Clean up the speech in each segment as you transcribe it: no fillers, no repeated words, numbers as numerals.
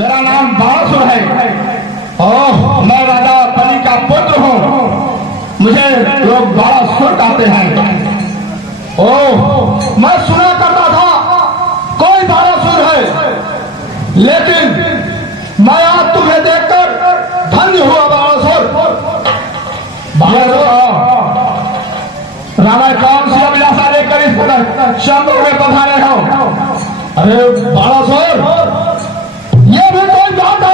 मेरा नाम बाणासुर है। ओह, मैं राजा बलि का पुत्र हूँ। मुझे लोग बाणासुर कहते हैं। ओह, मैं सुना करता था कोई बाणासुर है, लेकिन मैं आज तुम्हें देखकर धन्य हुआ बाणासुर। रावण कौन सी अभिलाषा लेकर इस शंभु में पधारे हो? अरे बाणासुर, ये भी कोई बात है?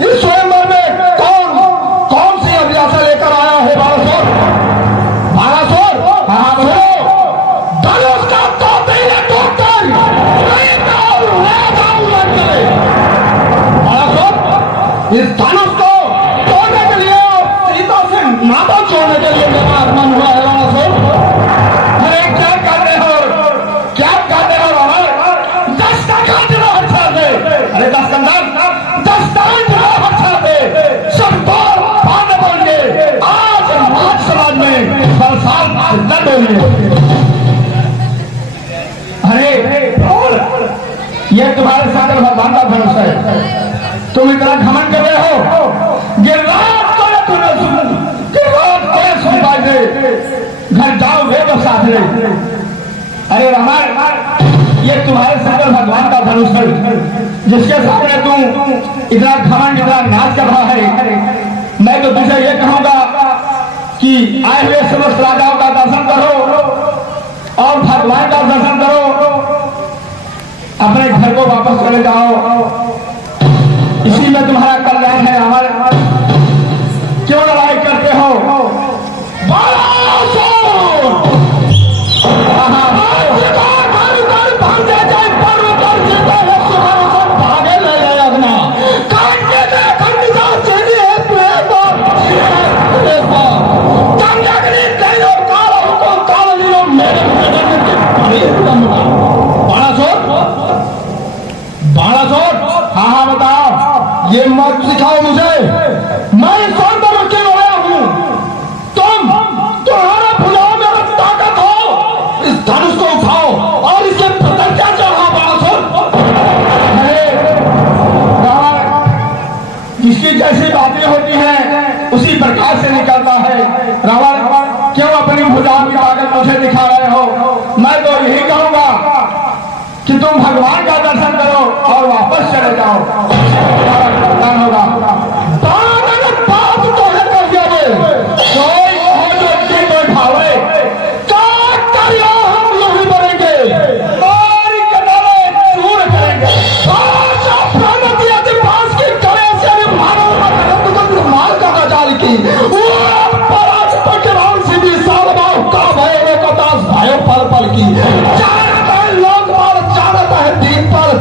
इस स्वयंवर में कौन सी अभिलाषा लेकर आया है बाणासुर? बाणासुर, हाँ बोलो। धनुष का तोते ने टूटकर बाणासुर, इस धनुष को तोड़ने के लिए और सीता से नाता छोड़ने के लिए मेरा आगमन हुआ है बाणासुर। अरे क्या कर रहे हो, क्या कर रहे हो रावण? 10 का काटना हटा दे। अरे 10 कंधा 10 हटा दे। सब बार बांध बन गए। आज राज समाज में बरसात लड़ोगे। अरे ये तुम्हारे सागर भगवान का धनुष है। तुम इतना घमंड कर रहे हो। गिरराज को सुनवाई दे, घर जाओ वे तो साथ ले। अरे रावण, ये तुम्हारे सागर भगवान का धनुष है, जिसके सामने तुम इतना घमंड इतना नाच कर रहा है। मैं तो तुझे ये कहूंगा कि आए हुए समस्त राजाओं का दर्शन करो और भगवान का दर्शन करो, अपने घर को वापस चले जाओ। इसी में तुम्हारा कल्याण है। हमारे क्यों लड़ाई करते हो? हाँ बताओ, ये मत सिखाओ मुझे। मैं सौंदर्य क्यों आया हूँ? तुम्हारा भुजाओं में अगर ताकत हो, इस धनुष को उठाओ और इसे प्रतिज्ञा चढ़ाओ बाणासुर। जिसकी जैसी बातें होती हैं उसी प्रकार से निकलता है। रावण, क्यों अपनी भुजाओं की ताकत मुझे दिखा रहे हो? मैं तो यही कहूंगा कि तुम भगवान का दर्शन करो और वापस चले जाओ। कल्याण होगा। बात तो है कर दिया कोई कोई भावे काट कर हम यही बनेंगे, मारी के डाले चूर करेंगे। की करे से मारो मार का जाल की सीधी साल का भय भाइयों पल पल की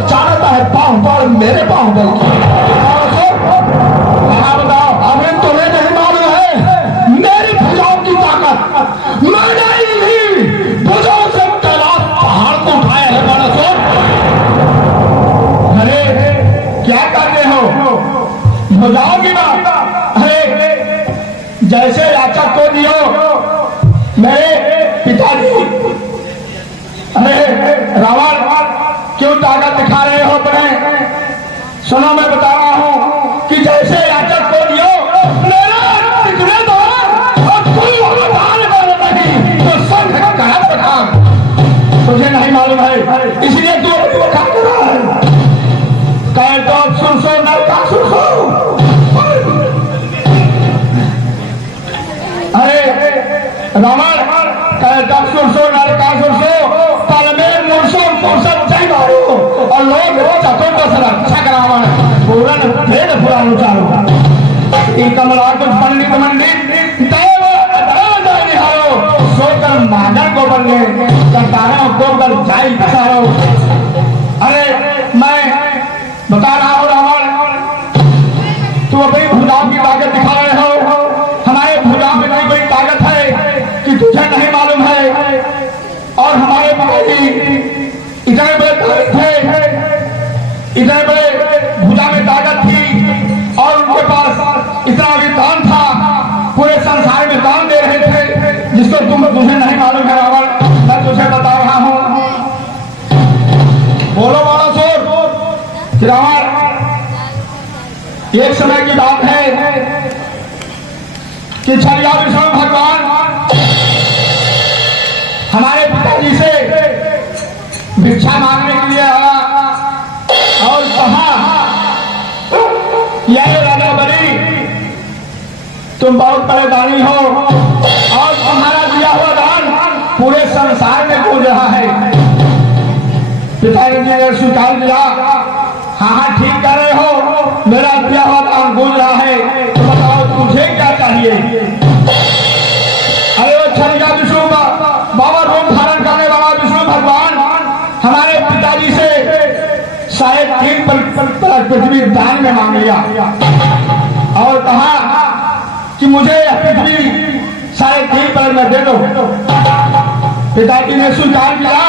जानता है बाहु पर मेरे बाहुबल की। बताओ, अभी तुम्हें नहीं मालूम है मेरी भुजाओं की ताकत? मैंने ही भुजाओं से कैलाश पहाड़ को उठाया है बाणासुर। अरे क्या करते हो? भुजाओं की बात? अरे जैसे याचक को दियो मेरे पिताजी। अरे रावण, क्यों ताकत दिखा रहे हो अपने? सुनो, मैं बता रहा हूं कि जैसे याचक को दियो मेरा टिकने दो और कोई नहीं तो संघ का गलत बता। तुझे नहीं मालूम है, इसलिए तू अभी वो काम कर रहा है। कह तो सुरसो नर का सुरसो। अरे रावण, कह तो सुरसो नर का सुरसो, कल में मुरसो पुरसत जय मारो और लोग चतुर्दश रक्षा करावन पूरन भेद पुराण उचारो। कमला कुछ पंडित मंडित देव अदालत निहारो, सोकर मादर को बने करतारों को कर जाई पसारो। अरे मैं बता रहा हूँ रावण, तू अपनी भुजाओं की ताकत दिखा रहे हो। हमारे भुजाओं में नहीं कोई ताकत है कि तुझे नहीं मालूम है। और हमारे पिताजी इतने बड़े थे, इतने बड़े भुजा में ताकत थी और उनके पास इतना भी दान था, पूरे संसार में दान दे रहे थे, जिसको तुझे नहीं मालूम है रावण। मैं तुझे बता रहा हूं एक समय की बात है कि छलिया विष्णु भगवान हमारे पिताजी से भिक्षा मांगने के लिए आया और कहा, यह राजा बली, तुम बहुत बड़े दानी हो और तुम्हारा दिया हुआ दान पूरे संसार में गूंज रहा है। पिताजी ने स्वीकार किया, हाँ ठीक कर रहे हो, मेरा दिया हुआ दान गूंज रहा है, तो बताओ तुझे क्या चाहिए। अरे वो छलिया विष्णु बाबा रूप धारण करने वाला विष्णु भगवान हमारे पिताजी से 3.5 पृथ्वी दान में मांग लिया और कहा कि मुझे यह पृथ्वी 3.5 पलट में दे दो। पिताजी ने स्वीकार किया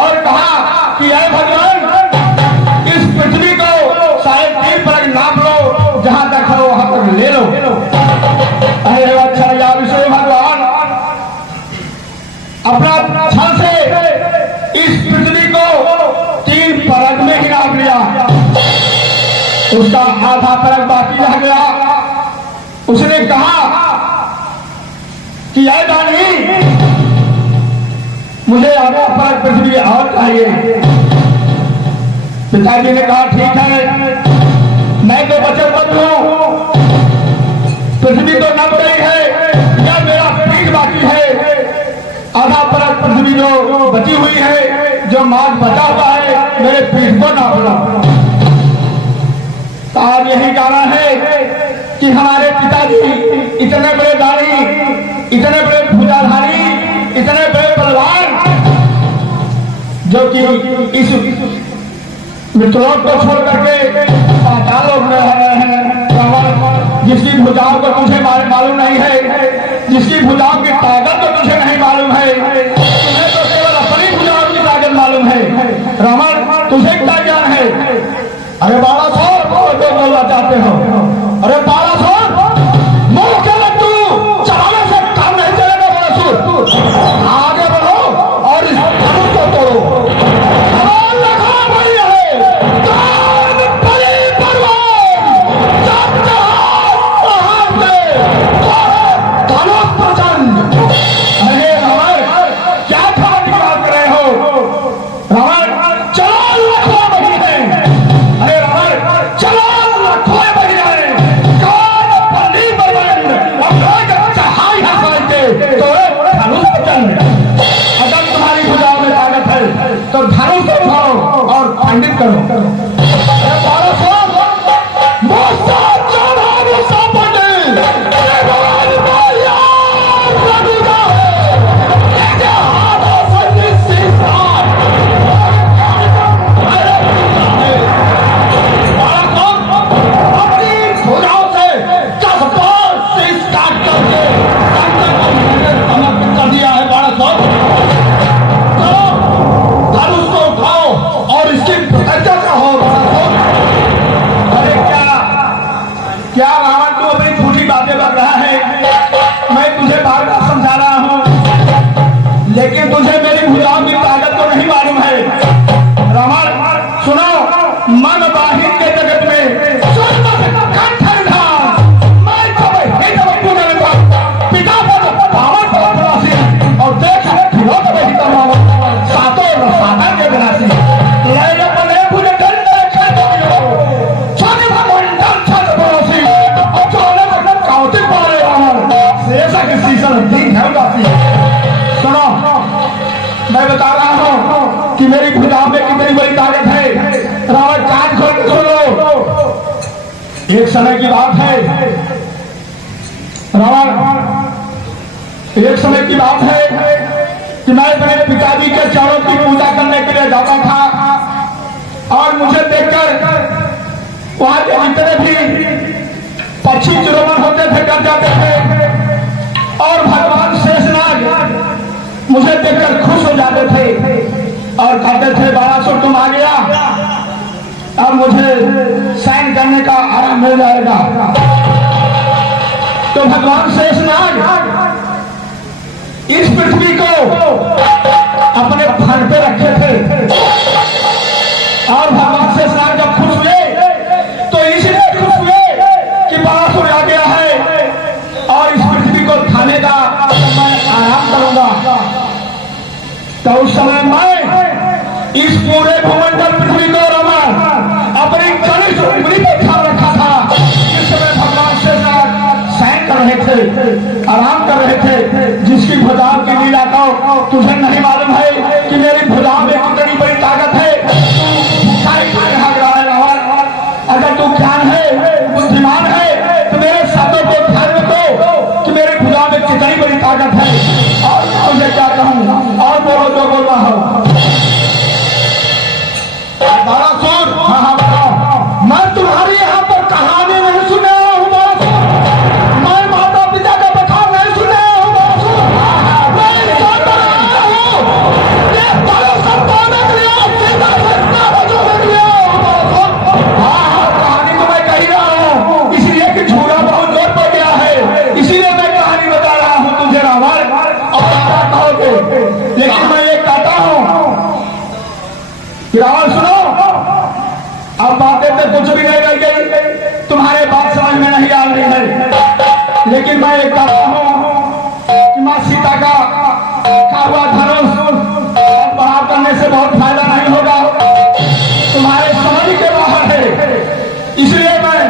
और कहा कि अरे भगवान, इस पृथ्वी को 3.5 पलट नाप लो, जहां तक हो वहां तक ले लो। अरे अच्छा या विष्णु भगवान अपना छल से इस पृथ्वी को 3 परत में ही नाप लिया, उसका आधा परत बाकी रह गया। उसने कहा कि यह दानी, मुझे आधा परत पृथ्वी और चाहिए। पिताजी ने कहा ठीक है, मैं तो वचनबद्ध हूं, पृथ्वी तो नप गई है, या मेरा पीठ बाकी है, आधा परत पृथ्वी जो बची हुई है, जो मार्ग बचा हुआ है, मेरे पीठ को नाप लो। तो आज यही कारण है कि हमारे पिताजी इतने बड़े दानी, इतने बड़े भुजाधारी, इतने बड़े बलवान, जो कि इस मित्रों को छोड़ करके पाताल लोक में रह रहे हैं, जिसकी भुजाओं को तुझे मालूम नहीं है, जिसकी भुजाओं की ताकत तो तुझे नहीं मालूम है, तुझे तो केवल अपनी भुजाओं की ताकत मालूम है। रमण, तुझे क्या ज्ञान है? अरे 1200 बोलना चाहते हो? अरे 1200 मुंह के लड्डू चलाने से काम नहीं चलेगा। 1200 आगे बढ़ो और इस धनुष को तोड़ो। तो धनुष को उठाओ और खंडित करो। क्या रावण तू अपनी झूठी बातें कर रहा है? मैं तुझे बार बार समझा रहा हूं, लेकिन तुझे मेरी भुजाओं की ताकत तो नहीं मालूम है। रावण सुनो, मन बाहिर के जगत में पिता और देख सातों साधन के विनाशी सुनो, मैं बता रहा हूं कि मेरी भुजाओं में कितनी बड़ी ताकत है। रावण कान खोल के सुनो। एक समय की बात है, रावण, एक समय की बात है कि मैं अपने पिताजी के चरणों की पूजा करने के लिए जाता था और मुझे देखकर वहां के जितने भी पक्षी चिरोमन होते थे डर जाते थे और भगवान शेषनाग मुझे देखकर खुश हो जाते थे और कहते थे 1200 तुम आ गया, अब मुझे साइन करने का आराम मिल जाएगा। तो भगवान शेषनाग इस पृथ्वी को अपने फन पे रखे थे और भगवान शेषनाग जब खुश हुए तो इसलिए खुश हुए तो उस समय मैं इस पूरे भूमंडल पृथ्वी को रमन अपनी कनिष्ठ उंगली पर खा रखा था। इस समय भगवान शेषनाग सैन कर रहे थे, आराम कर रहे थे। जिसकी भुजाओं की लीला को तुझे नहीं मालूम है कि मेरी भुजाओं में कितनी बड़ी ताकत है। अगर तू ज्ञान है, बुद्धिमान है, तो मेरे शब्दों को ध्यान रखो कि मेरी भुजाओं में कितनी बड़ी ताकत है। और मुझे क्या कहूँ, और बोलो जो बोल रहा हूँ। बारासुर, हाँ बताओ। मैं तुम्हारी यहाँ पर कहानी नहीं सुना हूँ बारासुर। मैं माता पिता का बता नहीं सुना हूँ बारासुर। मैं जानता हूँ ये बारासुर पाने के लिए सीधा सत्ता बजोने के लिए बारासुर। हाँ कहानी तो मैं कही रहा हूँ, इसलिए कि झूला बहुत जोर पर गया है, इसीलिए मैं कहानी बता रहा हूँ तुझे रावण। और क्या कहोगे, लेकिन मैं ये कहता हूँ रावण सुनो, अब बातें तो कुछ भी नहीं रह गई, तुम्हारे बात समझ में नहीं आ रही है। लेकिन मैं एक कहता हूँ कि माँ सीता का हुआ धनुष बढ़ाव करने से बहुत फायदा नहीं होगा, तुम्हारे समझ के बाहर है। इसलिए मैं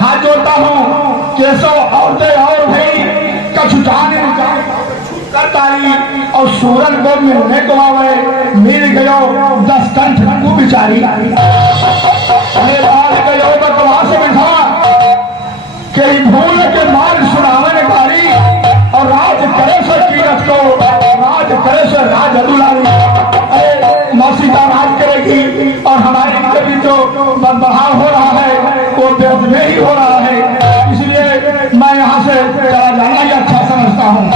हाथ जोड़ता हूँ, केशव औरतें और भाई कछु जाने तारी और सूरन को मिलने को आवे, मिल गयो 10 कंठ को बिचारी। गयो वहां से बिठा कहीं भूल के मार सुनावन गारी, और राज करे से कीरत को, राज करे से राज दुलारी। अरे मौसीता राज करेगी और हमारे कभी जो बढ़ाव हो रहा है वो बेहद में ही हो रहा है। इसलिए मैं यहाँ से चला जाना ही अच्छा समझता हूँ।